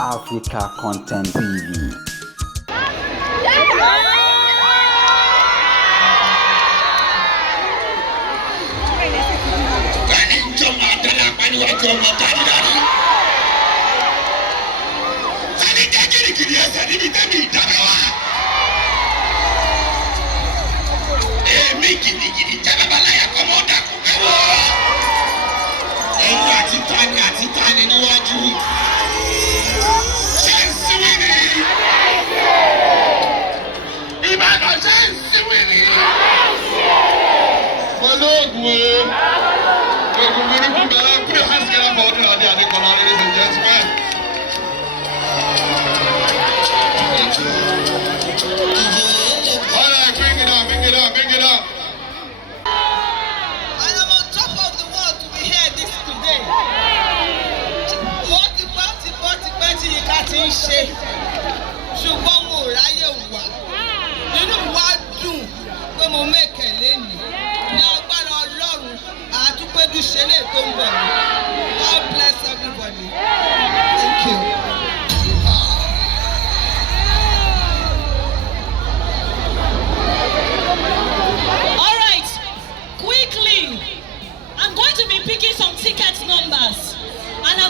Africa Content TV. Ṣùgbọ́n mo ráyè wà nínú wa dùn pé mo mẹ́kẹ̀lé ní agbára Ọlọ́run àtúpẹ́jú ṣẹlẹ̀ tó ń bọ̀.